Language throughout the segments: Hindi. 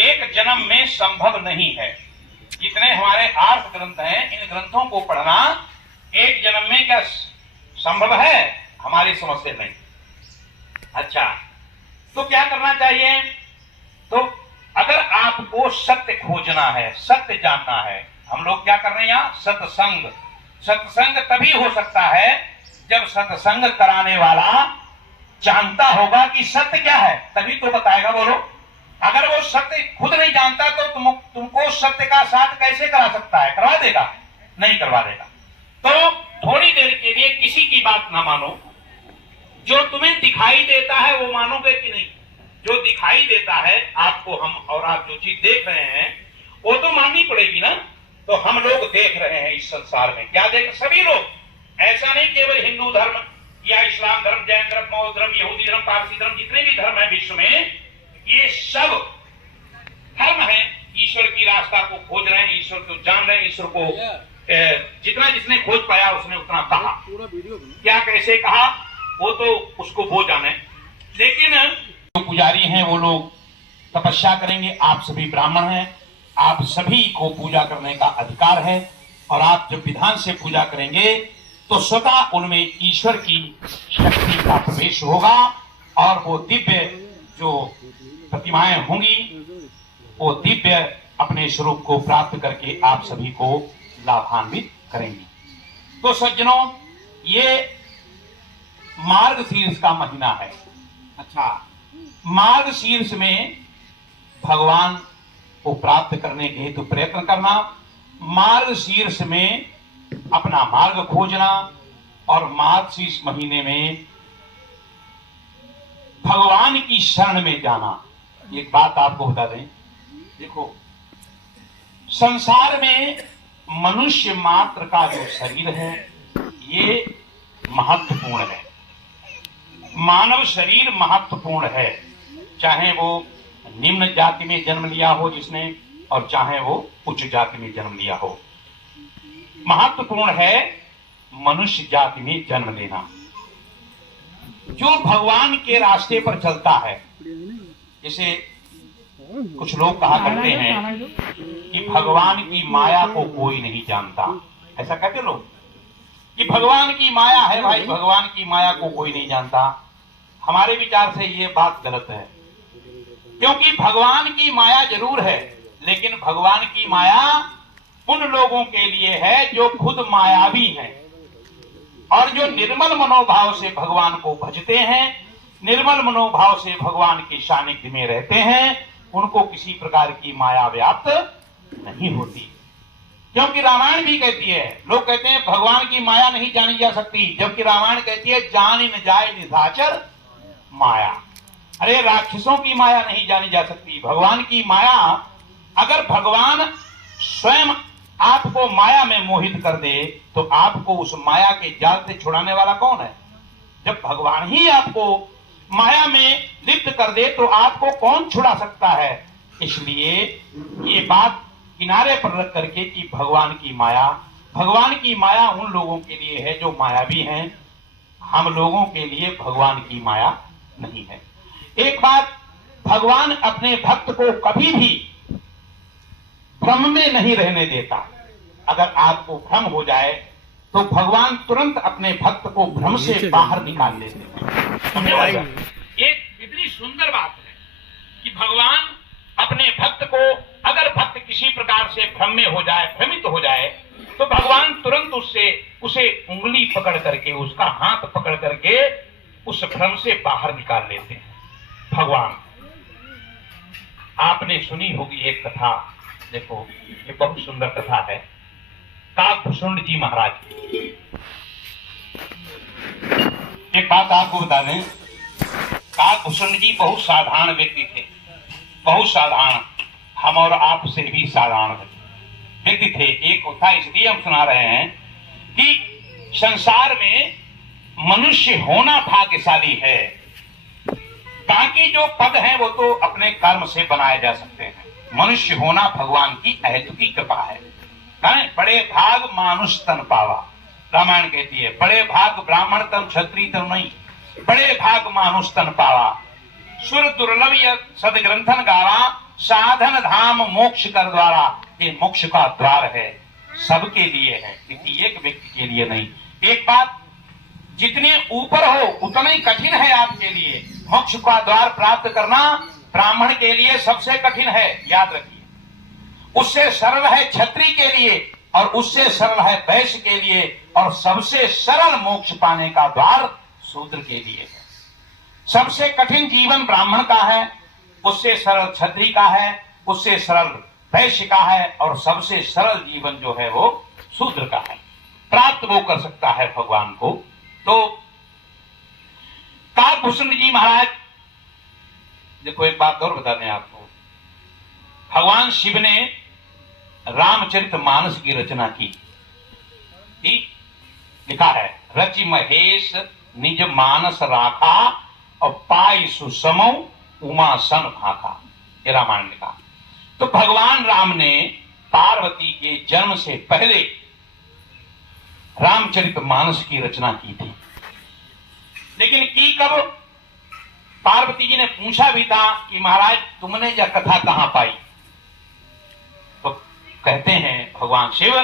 एक जन्म में संभव नहीं है। जितने हमारे 8 ग्रंथ हैं, इन ग्रंथों को पढ़ना एक जन्म में क्या संभव है? हमारी समझ से नहीं। अच्छा, तो क्या करना चाहिए? तो अगर आपको सत्य खोजना है, सत्य जानना है, हम लोग क्या कर रहे हैं यहाँ? सत्संग। सत्संग तभी हो सकता है जब सत्संग कराने वाला जानता होगा कि सत्य क्या है, तभी तो बताएगा। बोलो, अगर वो सत्य खुद नहीं जानता तो तुमको सत्य का साथ कैसे करा सकता है? करवा देगा? नहीं करवा देगा। तो थोड़ी देर के लिए किसी की बात ना मानो। जो तुम्हें दिखाई देता है वो मानोगे कि नहीं? जो दिखाई देता है आपको, हम और आप जो चीज देख रहे हैं वो तो माननी पड़ेगी ना। तो हम लोग देख रहे हैं इस संसार में क्या देख, सभी लोग, ऐसा नहीं केवल हिंदू धर्म या इस्लाम धर्म, जैन धर्म, बौद्ध धर्म, यहूदी धर्म, पारसी धर्म, जितने भी धर्म है विश्व में, ये सब धर्म है ईश्वर की रास्ता को खोज रहे हैं, ईश्वर को जान रहे हैं। ईश्वर को जितना जिसने खोज पाया उसने उतना कहा। क्या कैसे कहा वो तो उसको वो जाने। लेकिन जो पुजारी हैं वो लोग तपस्या करेंगे। आप सभी ब्राह्मण हैं, आप सभी को पूजा करने का अधिकार है। और आप जब विधान से पूजा करेंगे तो स्वतः उनमें ईश्वर की शक्ति का प्रवेश होगा और वो दिव्य जो प्रतिमाएं होंगी वो दिव्य अपने स्वरूप को प्राप्त करके आप सभी को लाभान्वित करेंगी। तो सज्जनों, ये मार्गशीर्ष का महीना है। अच्छा, मार्गशीर्ष में भगवान को प्राप्त करने के हेतु प्रयत्न करना, मार्गशीर्ष में अपना मार्ग खोजना और मार्गशीर्ष महीने में भगवान की शरण में जाना। एक बात आपको बता दें, देखो संसार में मनुष्य मात्र का जो शरीर है ये महत्वपूर्ण है। मानव शरीर महत्वपूर्ण है, चाहे वो निम्न जाति में जन्म लिया हो जिसने, और चाहे वो उच्च जाति में जन्म लिया हो। महत्वपूर्ण है मनुष्य जाति में जन्म लेना। जो भगवान के रास्ते पर चलता है, जैसे कुछ लोग कहा करते हैं कि भगवान की माया को कोई नहीं जानता। ऐसा कहते लोग कि भगवान की माया है। भाई, भगवान की माया को कोई नहीं जानता। हमारे विचार से ये बात गलत है, क्योंकि भगवान की माया जरूर है, लेकिन भगवान की माया उन लोगों के लिए है जो खुद मायावी हैं और जो निर्मल मनोभाव से भगवान को भजते हैं, निर्मल मनोभाव से भगवान के सानिध्य में रहते हैं। उनको किसी प्रकार की माया व्याप्त नहीं होती, क्योंकि रामायण भी कहती है, लोग कहते हैं भगवान की माया नहीं जानी जा सकती, जबकि रामायण कहती है जानी न जाए निशाचर माया। अरे, राक्षसों की माया नहीं जानी जा सकती, भगवान की माया। अगर भगवान स्वयं आपको माया में मोहित कर दे तो आपको उस माया के जाल से छुड़ाने वाला कौन है? जब भगवान ही आपको माया में लिप्त कर दे तो आपको कौन छुड़ा सकता है? इसलिए ये बात किनारे पर रख करके कि भगवान की माया उन लोगों के लिए है जो मायावी हैं। हम लोगों के लिए भगवान की माया नहीं है। एक बात, भगवान अपने भक्त को कभी भी भ्रम में नहीं रहने देता। अगर आपको भ्रम हो जाए तो भगवान तुरंत अपने भक्त को भ्रम से बाहर निकाल लेते हैं। एक इतनी सुंदर बात है कि भगवान अपने भक्त को, अगर भक्त किसी प्रकार से भ्रम में हो जाए, भ्रमित हो जाए, तो भगवान तुरंत उसे उंगली पकड़ करके, उसका हाथ पकड़ करके उस भ्रम से बाहर निकाल लेते हैं। भगवान, आपने सुनी होगी एक कथा, देखो ये बहुत सुंदर कथा है, काकभूषुंड जी महाराज की। एक बात आपको बता दें, काकभूषुंड जी बहुत साधारण व्यक्ति थे, बहुत साधारण, हम और आप से भी साधारण व्यक्ति थे। एक कथा इसलिए हम सुना रहे हैं कि संसार में मनुष्य होना भाग्यशाली है। बाकी जो पद हैं वो तो अपने कर्म से बनाए जा सकते हैं, मनुष्य होना भगवान की अहेतुकी कृपा है। बड़े भाग मानुष तन पावा, रामायण कहती है, बड़े भाग ब्राह्मण तन क्षत्रिय तन नहीं, बड़े भाग मानुष तन पावा। सुर दुर्लभ सदग्रंथन गावा, साधन धाम मोक्ष कर द्वारा, ये मोक्ष का द्वार है, सबके लिए है, किसी एक व्यक्ति के लिए नहीं। एक बात, जितने ऊपर हो उतना ही कठिन है आपके लिए। मोक्ष का द्वार प्राप्त करना ब्राह्मण के लिए सबसे कठिन है, याद रखिए। उससे सरल है क्षत्रिय के लिए, और उससे सरल है वैश्य के लिए, और सबसे सरल मोक्ष पाने का द्वार शूद्र के लिए है। सबसे कठिन जीवन ब्राह्मण का है, उससे सरल क्षत्रिय का है, उससे सरल वैश्य का है, और सबसे सरल जीवन जो है वो शूद्र का है। प्राप्त वो कर सकता है भगवान को। तो काकभूषण जी महाराज, देखो एक बात और बता दें आपको, भगवान शिव ने रामचरितमानस की रचना की। लिखा है, रचि महेश निज मानस राखा, और पाई सुसमौ उमा सन भाखा, ये रामायण लिखा। तो भगवान राम ने पार्वती के जन्म से पहले रामचरितमानस की रचना की थी। लेकिन की कब? पार्वती जी ने पूछा भी था कि महाराज तुमने यह कथा कहां पाई? तो कहते हैं भगवान शिव,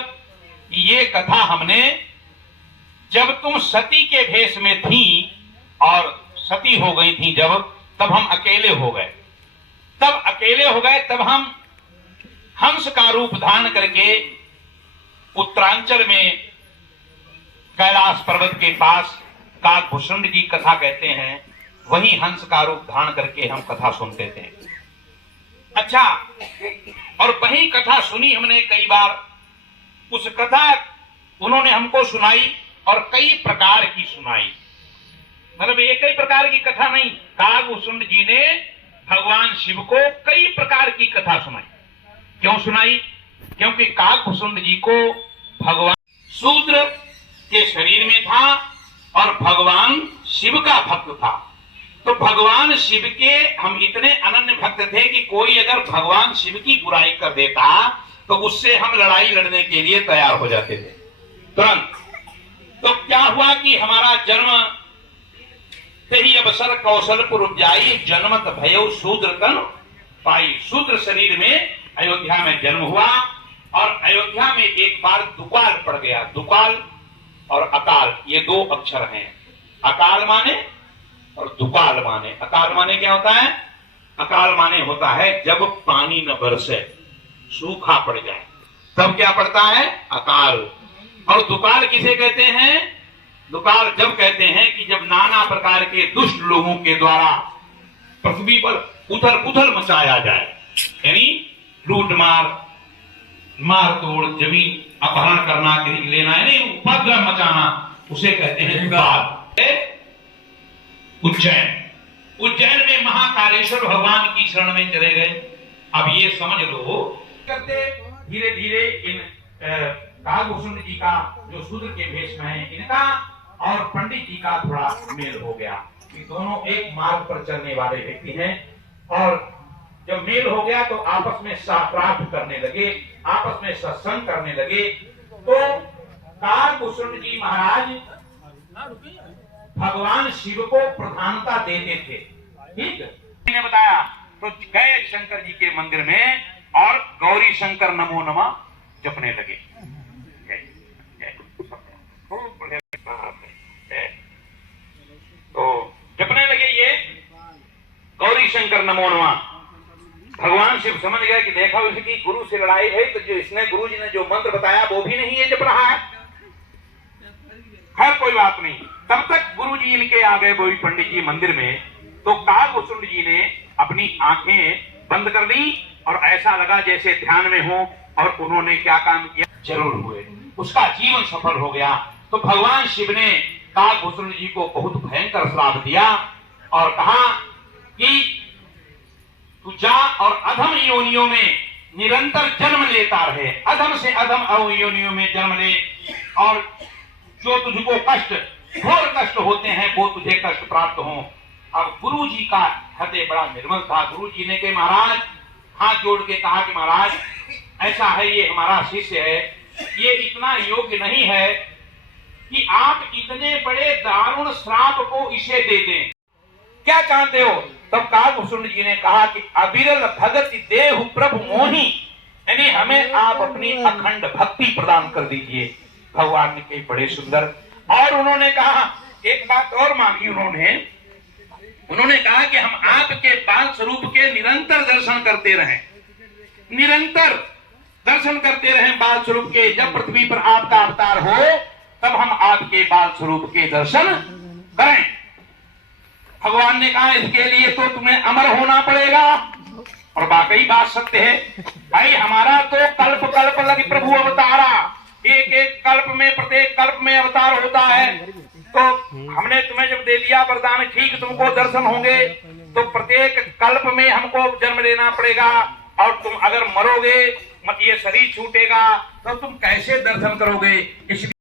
ये कथा हमने जब तुम सती के भेष में थी और सती हो गई थी, जब तब हम अकेले हो गए। तब हम हंस का रूप धारण करके उत्तरांचल में कैलाश पर्वत के पास काकभूषण जी कथा कहते हैं, वही हंस का रूप धारण करके हम कथा सुनते थे। अच्छा, और वही कथा सुनी हमने कई बार। उस कथा उन्होंने हमको सुनाई और कई प्रकार की सुनाई, मतलब एक ही प्रकार की कथा नहीं। काकभूषण जी ने भगवान शिव को कई प्रकार की कथा सुनाई। क्यों सुनाई? क्योंकि काकभूषण जी को भगवान शूद्र के शरीर में था और भगवान शिव का भक्त था। तो भगवान शिव के हम इतने अनन्य भक्त थे कि कोई अगर भगवान शिव की बुराई कर देता तो उससे हम लड़ाई लड़ने के लिए तैयार हो जाते थे तुरंत। तो क्या हुआ कि हमारा जन्म से ही अवसर कौशलपुर उपजाई, जनमत भयो शूद्र तन पाई। शूद्र शरीर में अयोध्या में जन्म हुआ, और अयोध्या में एक बार दुकाल पड़ गया। दुकाल और अकाल, ये दो अक्षर हैं। अकाल माने और दुकाल माने। अकाल माने क्या होता है? अकाल माने होता है जब पानी न बरसे, सूखा पड़ जाए, तब क्या पड़ता है? अकाल। और दुकाल किसे कहते हैं? दुकाल जब कहते हैं कि जब नाना प्रकार के दुष्ट लोगों के द्वारा पृथ्वी पर उथल पुथल मचाया जाए, यानी लूट मार तोड़, जमीन अपहरण करना, किसी लेना, यानी उपद्रव मचाना, उसे कहते हैं दुकाल। उज्जैन में महाकालेश्वर भगवान की शरण में चले गए। अब ये समझ लो, करते धीरे धीरे इन काकभूषण जी का जो शूद्र के भेष में है, इनका और पंडित जी का थोड़ा मेल हो गया कि दोनों एक मार्ग पर चलने वाले व्यक्ति हैं। और जब मेल हो गया तो आपस में शास्त्रार्थ करने लगे, आपस में सत्संग करने लगे। तो काकभूषण जी महाराज भगवान शिव को प्रधानता देते थे। ठीक मैंने बताया। तो गए शंकर जी के मंदिर में और गौरी शंकर नमो नमः जपने लगे। तो जपने लगे ये गौरी शंकर नमो नमः। भगवान शिव समझ गया कि देखा उसकी गुरु से लड़ाई है, तो जो इसने गुरु जी ने जो मंत्र बताया वो भी नहीं है जप रहा है। खैर कोई बात नहीं। तब तक गुरु जी इनके आ गए वही पंडित जी मंदिर में। तो काकभूषण जी ने अपनी आंखें बंद कर ली और ऐसा लगा जैसे ध्यान में हो, और उन्होंने क्या काम किया? जरूर हुए, उसका जीवन सफल हो गया। तो भगवान शिव ने काकभूषण जी को बहुत भयंकर श्राप दिया और कहा कि तू जा और अधम योनियों में निरंतर जन्म लेता रहे, अधम से अधम योनियों में जन्म ले, और जो तुझको कष्ट, घोर कष्ट होते हैं, वो तुझे कष्ट प्राप्त हो। अब गुरु जी का हृदय बड़ा निर्मल था। गुरु जी ने के महाराज हाथ जोड़ के कहा कि महाराज ऐसा है, ये हमारा शिष्य है, ये इतना योग्य नहीं है कि आप इतने बड़े दारुण श्राप को इसे दे दें। क्या चाहते हो? तब काकभूषण जी ने कहा कि अविरल भगति देहु प्रभु मोही, यानी हमें आप अपनी अखंड भक्ति प्रदान कर दीजिए। भगवान ने कही बड़े सुंदर। और उन्होंने कहा एक बात और मांगी उन्होंने कहा कि हम आपके बाल स्वरूप के निरंतर दर्शन करते रहें, निरंतर दर्शन करते रहें बाल स्वरूप के। जब पृथ्वी पर आपका अवतार हो तब हम आपके बाल स्वरूप के दर्शन करें। भगवान ने कहा इसके लिए तो तुम्हें अमर होना पड़ेगा। और वाकई बात सत्य है भाई, हमारा तो कल्प कल्प लगी प्रभु अवतारा, एक एक कल्प में प्रत्येक कल्प में अवतार होता है। तो हमने तुम्हें जब दे दिया वरदान ठीक तुमको दर्शन होंगे, तो प्रत्येक कल्प में हमको जन्म लेना पड़ेगा। और तुम अगर मरोगे मत ये शरीर छूटेगा तो तुम कैसे दर्शन करोगे। इसलिए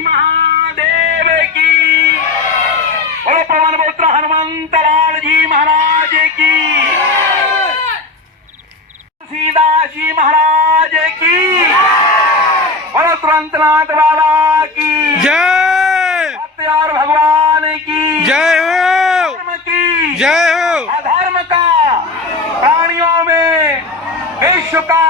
महादेव की, बोलो पवन पुत्र हनुमंत लाल जी महाराज की, तुलसीदास जी महाराज की, बोलो तुरंतनाथ बाबा की जय, सत्यार भगवान की जय हो, धर्म की जय हो। अधर्म का प्राणियों में विश्व का